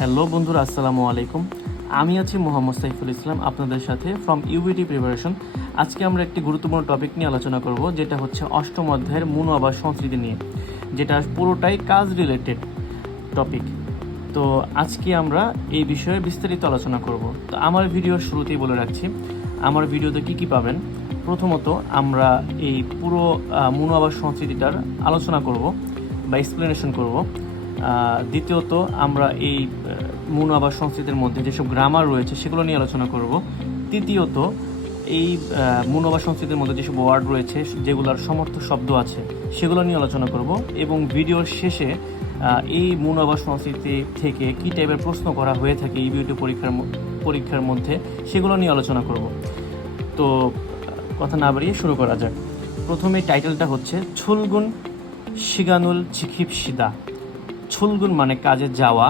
Hello বন্ধুরা, আসসালামু আলাইকুম। আমি আছি মোহাম্মদ সাইফুল ইসলাম আপনাদের সাথে ফ্রম ইউবিটি প্রিপারেশন। আজকে আমরা একটি গুরুত্বপূর্ণ টপিক নিয়ে আলোচনা করব, যেটা হচ্ছে অষ্টম অধ্যায়ের মনো আবার সংস্কৃতি নিয়ে, যেটা পুরোটাই কাজ রিলেটেড টপিক। তো আজকে আমরা এই বিষয়ে বিস্তারিত আলোচনা করব। তো আমার ভিডিওর শুরুতেই বলে রাখছি, আমার ভিডিওতে কী কী পাবেন। প্রথমত আমরা এই পুরো মনো আবার সংস্কৃতিটার আলোচনা করব বা এক্সপ্লেনেশন করব। দ্বিতীয়ত আমরা এই মনো আবার সংস্কৃতির মধ্যে যেসব গ্রামার রয়েছে সেগুলো নিয়ে আলোচনা করব। তৃতীয়ত এই মনো আবার সংস্কৃতির মধ্যে যেসব ওয়ার্ড রয়েছে, যেগুলোর সমর্থক শব্দ আছে, সেগুলো নিয়ে আলোচনা করব। এবং ভিডিওর শেষে এই মনো আবার সংস্কৃতি থেকে কী টাইপের প্রশ্ন করা হয়ে থাকে এই বিউটি পরীক্ষার মধ্যে, সেগুলো নিয়ে আলোচনা করব। তো কথা না বাড়িয়ে শুরু করা যাক। প্রথমে টাইটেলটা হচ্ছে ছুলগুন শিগানুল ছিখিপসিদা। ছুলগুন মানে কাজে যাওয়া,